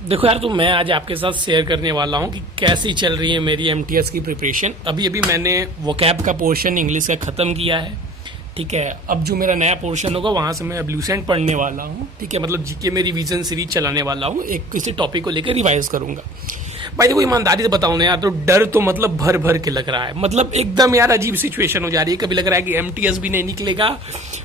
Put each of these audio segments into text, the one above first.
देखो यार, तो मैं आज आपके साथ शेयर करने वाला हूँ कि कैसी चल रही है मेरी एमटीएस की प्रिपरेशन। अभी अभी मैंने वोकैब का पोर्शन इंग्लिश का ख़त्म किया है। ठीक है, अब जो मेरा नया पोर्शन होगा वहाँ से मैं एब्ल्यूसेंट पढ़ने वाला हूँ। ठीक है, मतलब जीके में रिवीजन सीरीज चलाने वाला हूँ, एक किसी टॉपिक को लेकर रिवाइज करूंगा। भाई देखो, ईमानदारी से बताऊँ ना यार, तो डर तो मतलब भर भर के लग रहा है। मतलब एकदम यार अजीब सिचुएशन हो जा रही है। कभी लग रहा है कि एमटीएस भी नहीं निकलेगा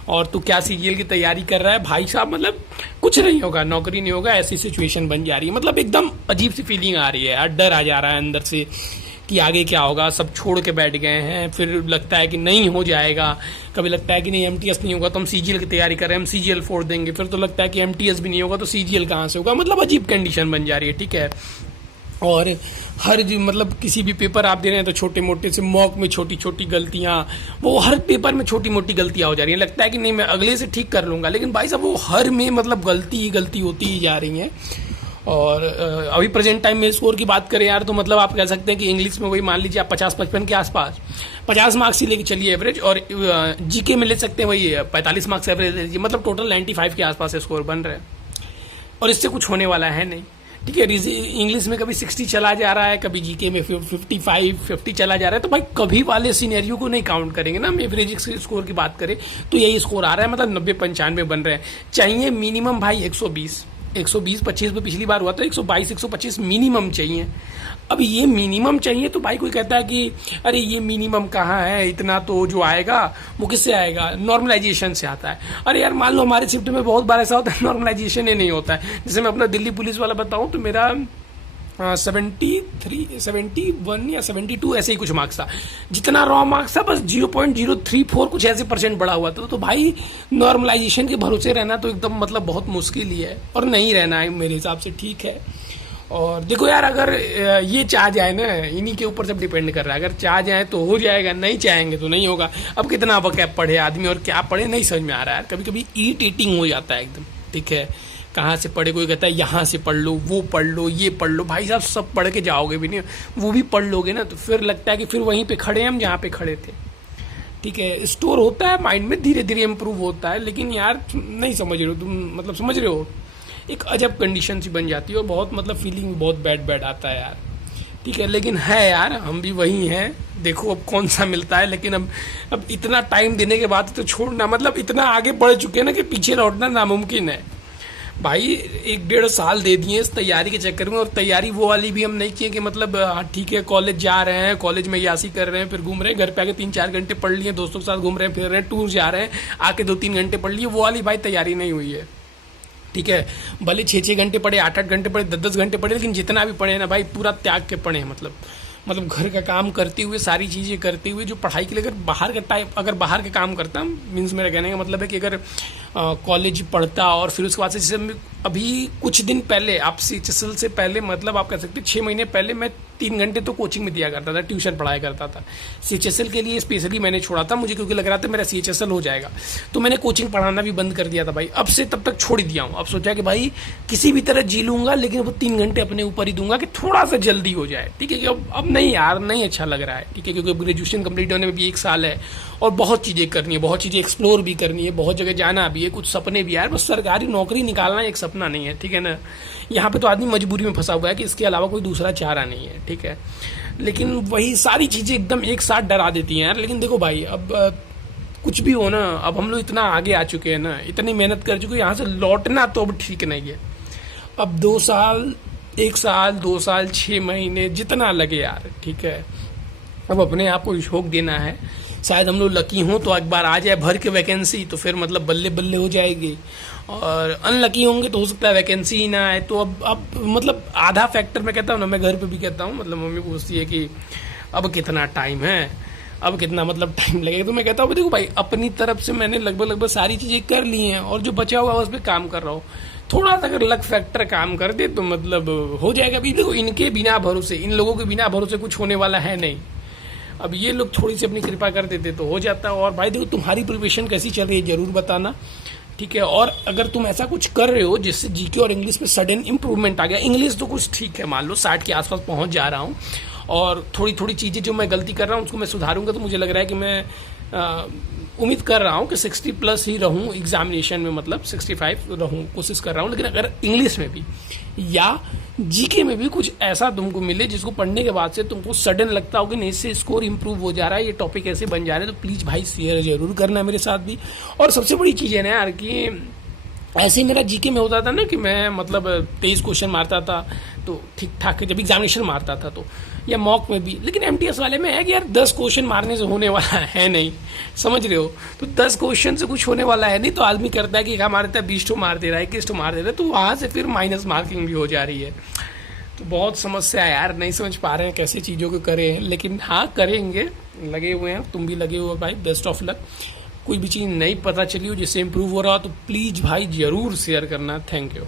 और तू क्या सीजीएल की तैयारी कर रहा है भाई साहब, मतलब कुछ नहीं होगा, नौकरी नहीं होगा, ऐसी सिचुएशन बन जा रही है। मतलब एकदम अजीब सी फीलिंग आ रही है यार, डर आ जा रहा है अंदर से कि आगे क्या होगा। सब छोड़ के बैठ गए हैं, फिर लगता है कि नहीं हो जाएगा, कभी लगता है कि नहीं एमटीएस नहीं होगा तो हम सीजीएल की तैयारी कर रहे हैं, हम सीजीएल फोड़ देंगे, फिर तो लगता है कि एमटीएस भी नहीं होगा तो सीजीएल कहाँ से होगा। मतलब अजीब कंडीशन बन जा रही है। ठीक है, और हर मतलब किसी भी पेपर आप दे रहे हैं तो छोटे मोटे से मॉक में छोटी छोटी गलतियां, वो हर पेपर में छोटी मोटी गलतियां हो जा रही हैं। लगता है कि नहीं मैं अगले से ठीक कर लूंगा, लेकिन भाई साहब वो हर में मतलब गलती ही गलती होती ही जा रही है। और अभी प्रेजेंट टाइम में स्कोर की बात करें यार, तो मतलब आप कह सकते हैं कि इंग्लिश में वही मान लीजिए आप 50-55 के आसपास 50 मार्क्स ही लेके चलिए एवरेज, और जीके में ले सकते हैं वही 45 मार्क्स एवरेज लीजिए। मतलब टोटल 95 के आसपास स्कोर बन रहा है और इससे कुछ होने वाला है नहीं। ठीक है, इंग्लिश में कभी 60 चला जा रहा है, कभी जीके में 55-50 चला जा रहा है। तो भाई कभी वाले सीनेरियो को नहीं काउंट करेंगे ना। हम एवरेज स्कोर की बात करें तो यही स्कोर आ रहा है, मतलब 90-95 बन रहे हैं। चाहिए मिनिमम भाई 120-25 पे पिछली बार हुआ तो 122-125 मिनिमम चाहिए। अब ये मिनिमम चाहिए तो भाई कोई कहता है कि अरे ये मिनिमम कहाँ है, इतना तो जो आएगा वो किससे आएगा, नॉर्मलाइजेशन से आता है। अरे यार मान लो हमारे शिफ्ट में बहुत बार ऐसा होता है नॉर्मलाइजेशन ही नहीं होता है। जैसे मैं अपना दिल्ली पुलिस वाला बताऊं तो मेरा 71 या 72 ऐसे ही कुछ मार्क्स था। जितना रॉ मार्क्स था बस 0.034 कुछ ऐसे परसेंट बढ़ा हुआ था। तो भाई नॉर्मलाइजेशन के भरोसे रहना तो एकदम मतलब बहुत मुश्किल ही है, और नहीं रहना है मेरे हिसाब से। ठीक है, और देखो यार अगर ये चाह जाए ना, इन्हीं के ऊपर सब डिपेंड कर रहा है। अगर चाह जाए तो हो जाएगा, नहीं चाहेंगे तो नहीं होगा। अब कितना वोकैब पढ़े आदमी और क्या पढ़े नहीं समझ में आ रहा है। कभी कभी इरिटेटिंग हो जाता है एकदम। ठीक है, कहाँ से पढ़े, कोई कहता है यहाँ से पढ़ लो, वो पढ़ लो, ये पढ़ लो। भाई साहब सब पढ़ के जाओगे भी नहीं, वो भी पढ़ लोगे ना तो फिर लगता है कि फिर वहीं पे खड़े हैं हम जहाँ पे खड़े थे। ठीक है, स्टोर होता है माइंड में, धीरे धीरे इम्प्रूव होता है, लेकिन यार नहीं समझ रहे हो तुम, मतलब समझ रहे हो, एक अजब कंडीशन सी बन जाती है और बहुत मतलब फीलिंग बहुत बैड आता है यार। ठीक है, लेकिन है यार, हम भी वही हैं। देखो अब कौन सा मिलता है, लेकिन अब इतना टाइम देने के बाद तो छोड़ना, मतलब इतना आगे बढ़ चुके हैं ना कि पीछे लौटना नामुमकिन है। भाई 1-1.5 साल दे दिए इस तैयारी के चक्कर में, और तैयारी वो वाली भी हम नहीं किए कि मतलब ठीक है कॉलेज जा रहे हैं, कॉलेज में यासी कर रहे हैं, फिर घूम रहे हैं, घर पे आके 3-4 घंटे पढ़ लिए, दोस्तों के साथ घूम रहे हैं, फिर रहे हैं, टूर जा रहे हैं, आके 2-3 घंटे पढ़ लिए। वो वाली भाई तैयारी नहीं हुई है। ठीक है, भले 6-6 घंटे पढ़े, 8-8 घंटे पढ़े, 10-10 घंटे पढ़े, लेकिन जितना भी पढ़े ना भाई पूरा त्याग के पढ़े। मतलब घर का काम करते हुए, सारी चीज़ें करते हुए, जो पढ़ाई के लिए अगर बाहर का काम करता, मीन्स मेरा कहने का मतलब है कि अगर कॉलेज पढ़ता और फिर उसके बाद से जैसे अभी कुछ दिन पहले आप सीएचएसएल से पहले, मतलब आप कह सकते 6 महीने पहले मैं 3 घंटे तो कोचिंग में दिया करता था, ट्यूशन पढ़ाया करता था। सीएचएसएल के लिए स्पेशली मैंने छोड़ा था, मुझे क्योंकि लग रहा था मेरा सीएचएसएल हो जाएगा, तो मैंने कोचिंग पढ़ाना भी बंद कर दिया था भाई। अब से तब तक छोड़ ही दिया हूँ। अब सोचा कि भाई किसी भी तरह जी लूंगा, लेकिन वो 3 घंटे अपने ऊपर ही दूंगा कि थोड़ा सा जल्दी हो जाए। ठीक है, कि अब नहीं यार, नहीं अच्छा लग रहा है। ठीक है, क्योंकि ग्रेजुएशन कंप्लीट होने में भी 1 साल है और बहुत चीज़ें करनी है, बहुत चीज़ें एक्सप्लोर भी करनी है, बहुत जगह जाना भी है, कुछ सपने भी यार। बस सरकारी नौकरी निकालना एक सपना नहीं है। ठीक है ना, यहाँ पे तो आदमी मजबूरी में फंसा हुआ है कि इसके अलावा कोई दूसरा चारा नहीं है। ठीक है, लेकिन वही सारी चीज़ें एकदम एक साथ डरा देती हैं यार। लेकिन देखो भाई, अब कुछ भी हो ना, अब हम लोग इतना आगे आ चुके हैं ना, इतनी मेहनत कर चुके हैं, यहाँ से लौटना तो अब ठीक नहीं है। अब 2 साल, 1 साल, 2 साल, 6 महीने जितना लगे यार। ठीक है, अब अपने आप को झोंक देना है। शायद हम लोग लकी हों तो एक बार आ जाए भर के वैकेंसी, तो फिर मतलब बल्ले बल्ले हो जाएगी, और अनलकी होंगे तो हो सकता है वैकेंसी ही ना आए। तो अब मतलब आधा फैक्टर मैं कहता हूँ ना, मैं घर पे भी कहता हूँ, मतलब मम्मी पूछती है कि अब कितना टाइम है, अब कितना मतलब टाइम लगेगा। तो मैं कहता हूँ देखो भाई, अपनी तरफ से मैंने लगभग सारी चीज़ें कर ली हैं, और जो बचा हुआ उस पर काम कर रहा हूँ। थोड़ा सा अगर लक फैक्टर काम कर दे तो मतलब हो जाएगा। अभी देखो इनके बिना भरोसे, इन लोगों के बिना भरोसे कुछ होने वाला है नहीं। अब ये लोग थोड़ी सी अपनी कृपा कर देते तो हो जाता। और भाई देखो तुम्हारी प्रिपरेशन कैसी चल रही है जरूर बताना। ठीक है, और अगर तुम ऐसा कुछ कर रहे हो जिससे जीके और इंग्लिश में सडन इंप्रूवमेंट आ गया, इंग्लिश तो कुछ ठीक है, मान लो 60 के आसपास पहुंच जा रहा हूँ, और थोड़ी थोड़ी चीज़ें जो मैं गलती कर रहा हूँ उसको मैं सुधारूंगा, तो मुझे लग रहा है कि मैं उम्मीद कर रहा हूँ कि 60 प्लस ही रहूँ एग्जामिनेशन में, मतलब 65 रहूँ, कोशिश कर रहा हूँ। लेकिन अगर इंग्लिश में भी या जीके में भी कुछ ऐसा तुमको मिले जिसको पढ़ने के बाद से तुमको सडन लगता हो कि नहीं, इससे स्कोर इंप्रूव हो जा रहा है, ये टॉपिक ऐसे बन जा रहे हैं, तो प्लीज़ भाई शेयर जरूर करना मेरे साथ भी। और सबसे बड़ी चीज़ है ना यार कि ऐसे ही मेरा जीके में होता था ना कि मैं मतलब 23 क्वेश्चन मारता था तो ठीक ठाक, जब एग्जामिनेशन मारता था तो, या मॉक में भी। लेकिन एमटीएस वाले में है कि यार 10 क्वेश्चन मारने से होने वाला है नहीं, समझ रहे हो? तो 10 क्वेश्चन से कुछ होने वाला है नहीं, तो आदमी करता है कि क्या मार देता है, 20 मार दे रहा है, 21 मार दे रहा है, तो वहाँ से फिर माइनस मार्किंग भी हो जा रही है। तो बहुत समस्या है यार, नहीं समझ पा रहे हैं कैसे चीज़ों को करें, लेकिन हाँ करेंगे, लगे हुए हैं, तुम भी लगे हुए हो भाई, बेस्ट ऑफ लक। कोई भी चीज़ नहीं पता चली हो जिससे इम्प्रूव हो रहा हो तो प्लीज़ भाई ज़रूर शेयर करना। Thank you.